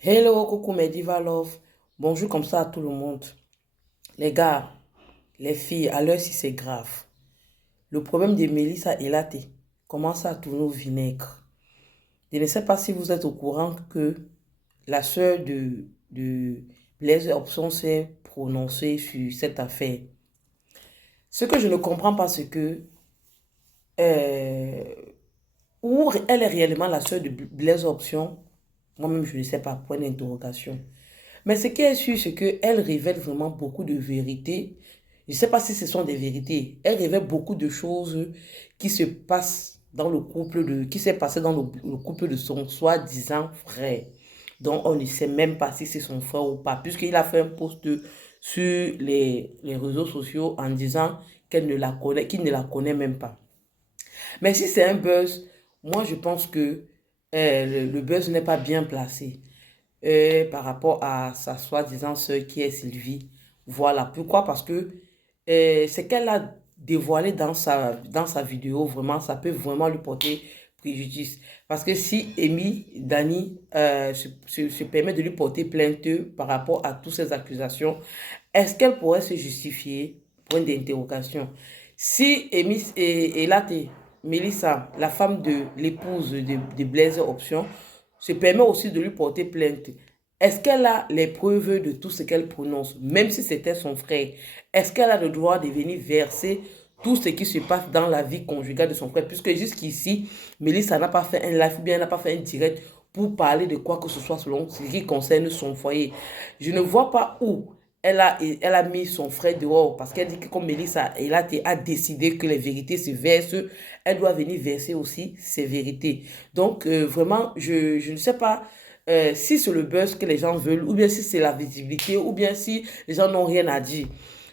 Hello, coucou mes diva love. Bonjour comme ça à tout le monde. Les gars, les filles, à l'heure si c'est grave. Le problème de Melissa Elate commence à tourner au vinaigre. Je ne sais pas si vous êtes au courant que la sœur de Blaise Opson s'est prononcée sur cette affaire. Ce que je ne comprends pas, c'est que euh, où elle est réellement la sœur de Blaise Option, moi-même je ne sais pas, point d'interrogation. Mais ce qui est sûr, c'est qu'elle révèle vraiment beaucoup de vérités. Je ne sais pas si ce sont des vérités. Elle révèle beaucoup de choses qui se passent dans le couple qui s'est passé dans le couple de son soi-disant frère, dont on ne sait même pas si c'est son frère ou pas, puisqu'il a fait un post sur les réseaux sociaux en disant qu'elle ne la connaît, qu'il ne la connaît même pas. Mais si c'est un buzz, moi je pense que le buzz n'est pas bien placé par rapport à sa soi-disant sœur qui est Sylvie. Voilà. Pourquoi? Parce que ce qu'elle a dévoilé dans sa vidéo, vraiment, ça peut vraiment lui porter préjudice. Parce que si Amy Dani se permet de lui porter plainte par rapport à toutes ces accusations, est-ce qu'elle pourrait se justifier? Point d'interrogation. Si Amy et Elate, Melissa, la femme de l'épouse de Blaise Option, se permet aussi de lui porter plainte, est-ce qu'elle a les preuves de tout ce qu'elle prononce, même si c'était son frère? Est-ce qu'elle a le droit de venir verser tout ce qui se passe dans la vie conjugale de son frère? Puisque jusqu'ici, Melissa n'a pas fait un live, ou bien n'a pas fait un direct pour parler de quoi que ce soit selon ce qui concerne son foyer. Je ne vois pas où elle a mis son frère dehors parce qu'elle dit que comme Melissa a décidé que les vérités se versent, elle doit venir verser aussi ses vérités. Donc, vraiment, je ne sais pas si c'est le buzz que les gens veulent, ou bien si c'est la visibilité, ou bien si les gens n'ont rien à dire.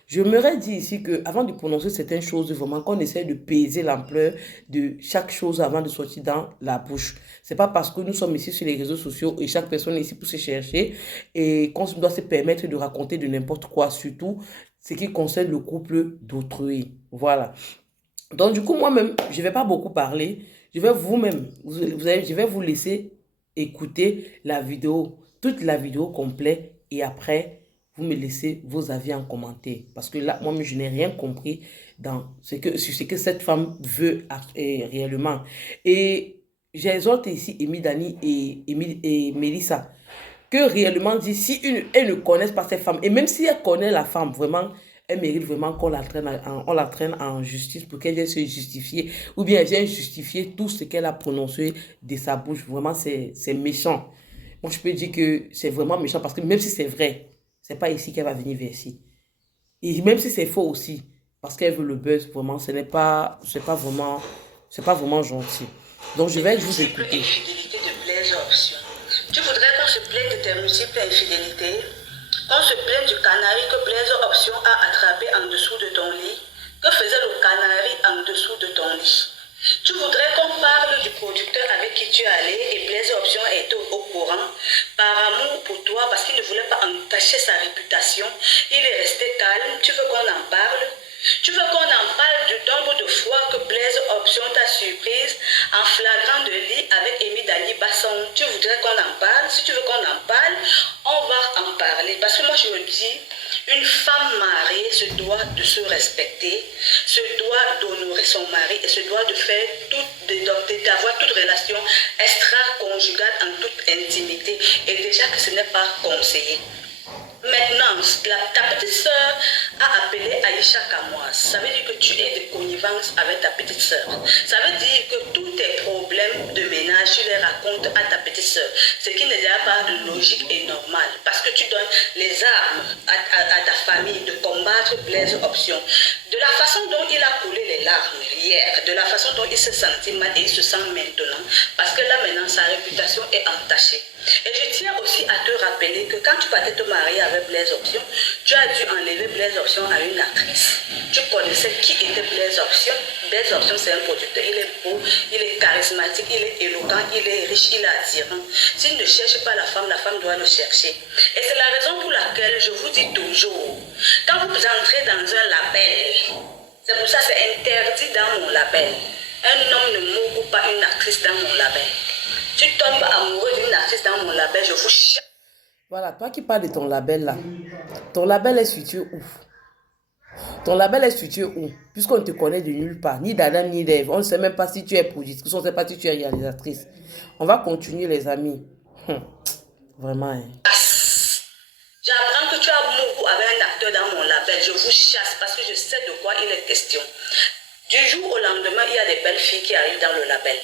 Je m'aurais dit ici que avant de prononcer certaines choses, vraiment qu'on essaie de peser l'ampleur de chaque chose avant de sortir dans la bouche. C'est pas parce que nous sommes ici sur les réseaux sociaux et chaque personne est ici pour se chercher et qu'on doit se permettre de raconter de n'importe quoi, surtout ce qui concerne le couple d'autrui. Voilà. Donc du coup, moi-même, je ne vais pas beaucoup parler. Je vais vous-même, je vais vous laisser écouter la vidéo, toute la vidéo complète et après, vous me laissez vos avis en commentaire. Parce que là, moi-même, je n'ai rien compris sur ce que cette femme veut réellement. Et j'exhorte ici Amy Dani et Melissa que réellement dit si elles ne connaissent pas cette femme, et même si elle connaît la femme, vraiment, elle mérite vraiment qu'on on la traîne en justice pour qu'elle vienne se justifier, ou bien elle vienne justifier tout ce qu'elle a prononcé de sa bouche. Vraiment, c'est méchant. Moi, je peux dire que c'est vraiment méchant parce que même si c'est vrai, c'est pas ici qu'elle va venir verser. Et même si c'est faux aussi, parce qu'elle veut le buzz, vraiment, c'est pas vraiment gentil. Donc, je vais vous écouter. Infidélité de Blaise Option. Tu voudrais qu'on se plaigne de tes multiples infidélités, qu'on se plaigne du canari que Blaise Option a attrapé en dessous de ton lit, que faisait le canari en dessous de ton lit. Tu voudrais qu'on parle du producteur avec qui tu es allé et Blaise Option est au courant par amour pour toi parce qu'il ne voulait pas entacher sa réputation. Il est resté calme. Tu veux qu'on en parle? Tu veux qu'on en parle du nombre de fois que Blaise Option t'a surprise en flagrant de lit avec Amy Dani Basson? Tu voudrais qu'on en parle? Si tu veux qu'on en parle, on va en parler. Parce que moi je me dis, une femme mariée se doit de se respecter, se doit d'honorer son mari et se doit de faire d'avoir toute relation extra-conjugale en toute intimité. Et déjà que ce n'est pas conseillé. Maintenant, ta petite soeur a appelé Aïcha Kamoas. Ça veut dire que tu es de connivence avec ta petite soeur. Ça veut dire que tous tes problèmes de ménage, tu les racontes à ta petite soeur. Ce qui n'est déjà pas logique et normal. Parce que tu donnes les armes à ta famille de combattre Blaise Option. De la façon dont il a coulé les larmes hier, de la façon dont il se sentit mal et il se sent maintenant. Parce que là maintenant, sa réputation est entachée. Et je tiens aussi à te rappeler que quand tu partais te marier avec Blaise Option, tu as dû enlever Blaise Option à une actrice. Tu connaissais qui était Blaise Option. Blaise Option, c'est un producteur. Il est beau, il est charismatique, il est éloquent, il est riche, il est attirant. S'il ne cherche pas la femme doit le chercher. Et c'est la raison pour laquelle je vous dis toujours, quand vous entrez dans un label, c'est pour ça que c'est interdit dans mon label. Un homme ne m'ouvre pas une actrice dans mon label. Tu tombes amoureux d'une artiste dans mon label, je vous cherche. Voilà, toi qui parles de ton label là, ton label est situé où? Ton label est situé où? Puisqu'on ne te connaît de nulle part, ni d'Adam ni d'Ève. On ne sait même pas si tu es productrice, on ne sait pas si tu es réalisatrice. On va continuer, les amis. Vraiment, hein. J'apprends que tu as beaucoup avec un acteur dans mon label. Je vous chasse parce que je sais de quoi il est question. Du jour au lendemain, il y a des belles filles qui arrivent dans le label.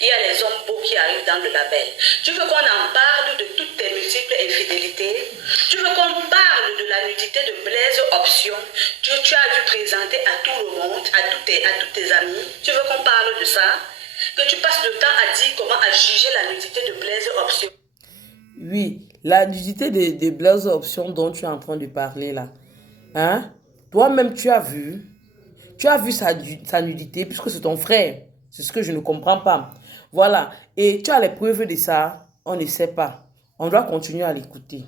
Il y a les hommes beaux qui arrivent dans le label. Tu veux qu'on en parle de toutes tes multiples infidélités? Tu veux qu'on parle de la nudité de Blaise Option que tu as dû présenter à tout le monde, à tous tes amis? Tu veux qu'on parle de ça? Que tu passes le temps à dire comment à juger la nudité de Blaise Option? Oui, la nudité de Blaise Option dont tu es en train de parler là. Hein? Toi-même, tu as vu sa nudité puisque c'est ton frère. C'est ce que je ne comprends pas. Voilà. Et tu as les preuves de ça. On ne sait pas. On doit continuer à l'écouter.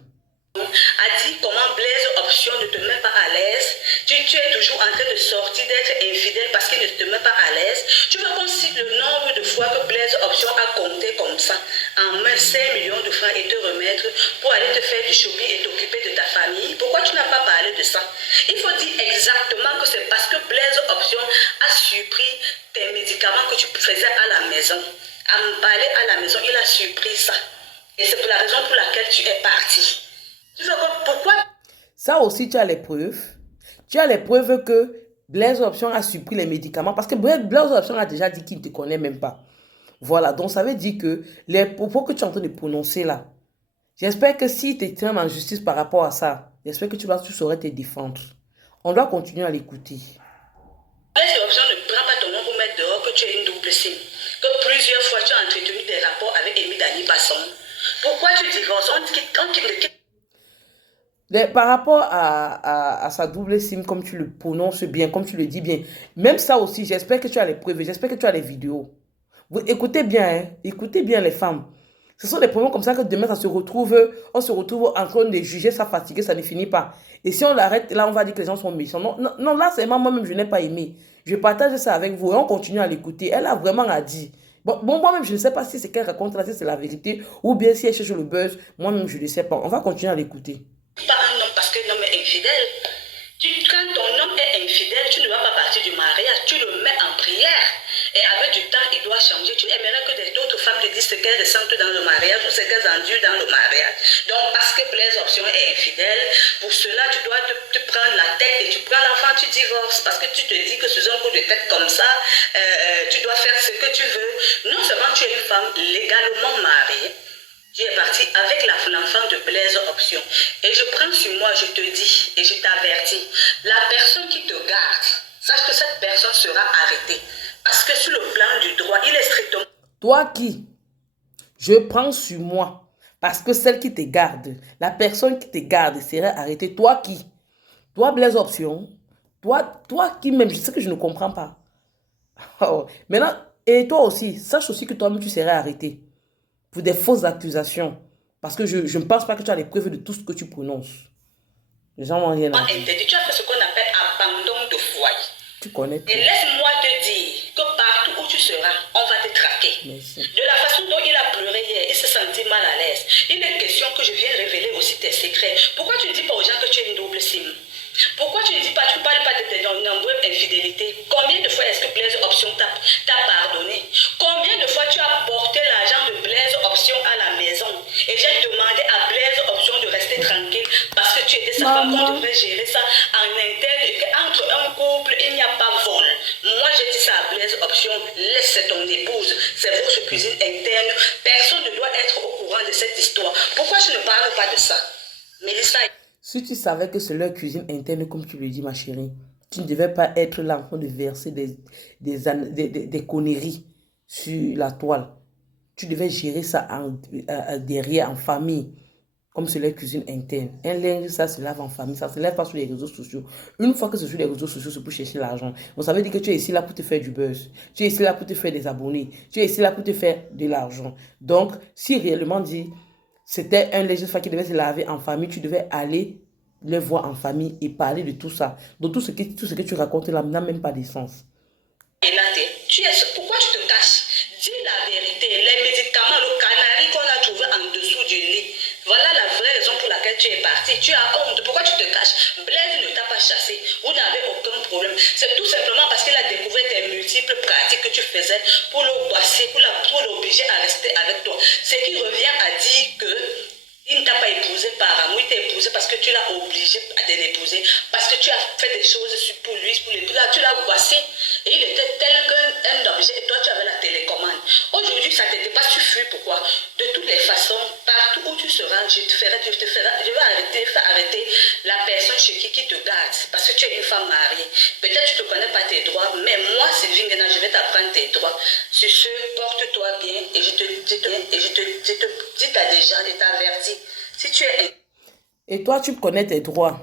A dit comment Blaise Option ne te met pas à l'aise. Tu es toujours en train de sortir d'être infidèle parce qu'il ne te met pas à l'aise. Tu veux qu'on cite le nombre de fois que Blaise Option a compté comme ça en main 5 millions de francs et te remettre pour aller te faire du shopping et t'occuper de ta famille. Pourquoi tu n'as pas parlé de ça? Il faut dire exactement que c'est parce que Blaise Option a surpris tes médicaments que tu faisais à la maison. À me parler à la maison, il a surpris ça. Et c'est pour la raison pour laquelle tu es parti. Pourquoi? Ça aussi, tu as les preuves. Tu as les preuves que Blaise Option a supprimé les médicaments parce que Blaise Option a déjà dit qu'il ne te connaît même pas. Voilà, donc ça veut dire que les propos que tu es en train de prononcer là, j'espère que si tu es en justice par rapport à ça, j'espère que tu saurais te défendre. On doit continuer à l'écouter. Blaise Option ne prend pas ton nom pour mettre dehors que tu es une double SIM. Que plusieurs fois tu as entretenu des rapports avec Amy Dani Basson. Pourquoi tu divorces? On quitte. Par rapport à sa double SIM, comme tu le prononces bien, comme tu le dis bien, même ça aussi, j'espère que tu as les preuves, j'espère que tu as les vidéos. Vous écoutez bien, hein, écoutez bien les femmes. Ce sont des problèmes comme ça que demain, on se retrouve en train de juger ça fatigué, ça ne finit pas. Et si on l'arrête, là, on va dire que les gens sont méchants. Non, non, non, là, c'est moi-même, je n'ai pas aimé. Je partage ça avec vous et on continue à l'écouter. Elle a vraiment à dire. Bon, moi-même, je ne sais pas si c'est qu'elle raconte là, si c'est la vérité, ou bien si elle cherche le buzz. Moi-même, je ne sais pas. On va continuer à l'écouter. Pas un homme parce que l'homme est infidèle. Quand ton homme est infidèle, tu ne vas pas partir du mariage, tu le mets en prière. Et avec du temps, il doit changer. Tu aimerais que d'autres femmes te disent ce qu'elles ressentent dans le mariage ou ce qu'elles endurent dans le mariage. Donc, parce que Blaise Option est infidèle, pour cela, tu dois te prendre la tête et tu prends l'enfant, tu divorces. Parce que tu te dis que sous un coup de tête comme ça, tu dois faire ce que tu veux. Non seulement tu es une femme légalement mariée, tu es parti avec l'enfant de Blaise Option. Et je prends sur moi, je te dis et je t'avertis, la personne qui te garde, sache que cette personne sera arrêtée. Parce que sur le plan du droit, il est strictement... Toi qui, je prends sur moi, parce que celle qui te garde, la personne qui te garde serait arrêtée. Toi qui, toi Blaise Option, toi qui même, je sais que je ne comprends pas. Oh, maintenant, et toi aussi, sache aussi que toi-même tu serais arrêté pour des fausses accusations. Parce que je ne pense pas que tu as les preuves de tout ce que tu prononces. Les gens n'ont rien à dire. interdit. Tu as fait ce qu'on appelle abandon de foyer. Tu connais tout. Et laisse-moi te dire que partout où tu seras, on va te traquer. Merci. De la façon dont il a pleuré hier, il se sentit mal à l'aise. Il est question que je vienne révéler aussi tes secrets. Pourquoi tu ne dis pas aux gens que tu es une double SIM? Pourquoi tu ne dis pas, tu ne parles pas de tes nombreuses infidélités? Combien de fois est-ce que Blaise Option t'a pardonné? Combien de fois tu as porté l'argent de Blaise Option à la maison? Et j'ai demandé à Blaise Option de rester tranquille parce que tu étais sa femme, qu'on devrait gérer ça en interne et qu'entre un couple, il n'y a pas vol. Moi, j'ai dit ça à Blaise Option, laisse ton épouse, c'est votre cuisine interne. Personne ne doit être au courant de cette histoire. Pourquoi tu ne parles pas de ça? Mélissa. Si tu savais que c'est leur cuisine interne, comme tu le dis, ma chérie, tu ne devais pas être là en train de verser des conneries sur la toile. Tu devais gérer ça derrière, en famille, comme c'est leur cuisine interne. Un linge, ça se lave en famille, ça ne se lave pas sur les réseaux sociaux. Une fois que c'est sur les réseaux sociaux, c'est pour chercher l'argent. Donc ça veut dire que tu es ici là pour te faire du buzz. Tu es ici là pour te faire des abonnés. Tu es ici là pour te faire de l'argent. Donc, si réellement dit... C'était un léger qui devait se laver en famille. Tu devais aller les voir en famille et parler de tout ça. Donc tout ce que tu racontes là n'a même pas de sens. Et là, pourquoi tu te caches? Dis la vérité. Les médicaments, le canari qu'on a trouvé en dessous du lit. Voilà la vraie raison pour fait, tu es parti. Tu as honte. Pourquoi tu te caches? Blaise ne t'a pas chassé. Vous n'avez aucun problème. C'est tout simplement parce qu'il a découvert tes multiples pratiques que tu faisais pour le boisser, pour l'obliger à rester avec toi. Ce qui revient à dire que il ne t'a pas épousé par amour, il t'a épousé parce que tu l'as obligé de l'épouser, parce que tu as fait des choses pour lui, tu l'as boissé, et il était tel qu'un objet, et toi tu avais la télécommande. Aujourd'hui, ça ne t'était pas suffi, pourquoi? De toutes les façons, partout où tu seras, je vais arrêter la personne chez qui te garde, parce que tu es une femme mariée. Peut-être tu ne connais pas tes droits, mais moi, Sylvie Nguena, je vais t'apprendre tes droits. Sur ce, porte-toi bien, et je te dis à des gens, et t'avertis. Si tu es... Et toi, tu connais tes droits.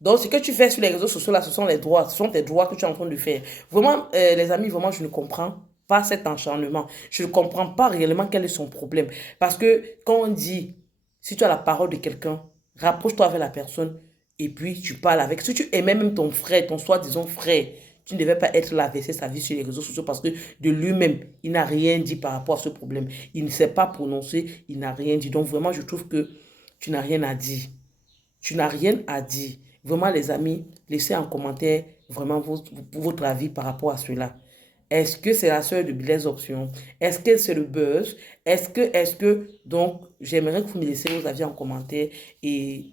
Donc, ce que tu fais sur les réseaux sociaux, là, ce sont les droits. Ce sont tes droits que tu es en train de faire. Vraiment, les amis, vraiment, je ne comprends pas cet acharnement. Je ne comprends pas réellement quel est son problème. Parce que quand on dit, si tu as la parole de quelqu'un, rapproche-toi avec la personne et puis tu parles avec. Si tu aimais même ton frère, ton soi-disant frère, tu ne devais pas être là, verser sa vie sur les réseaux sociaux parce que de lui-même, il n'a rien dit par rapport à ce problème. Il ne s'est pas prononcé, il n'a rien dit. Donc, vraiment, je trouve que tu n'as rien à dire. Tu n'as rien à dire. Vraiment, les amis, laissez en commentaire vraiment votre avis par rapport à cela. Est-ce que c'est la sœur de Blaise Option? Est-ce que c'est le buzz? Donc, j'aimerais que vous me laissiez vos avis en commentaire. Et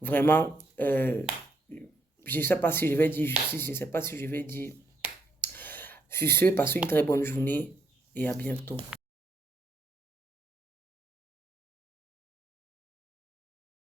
vraiment, je ne sais pas si je vais dire justice, je ne sais pas si je vais dire. Sur ce, passez une très bonne journée et à bientôt.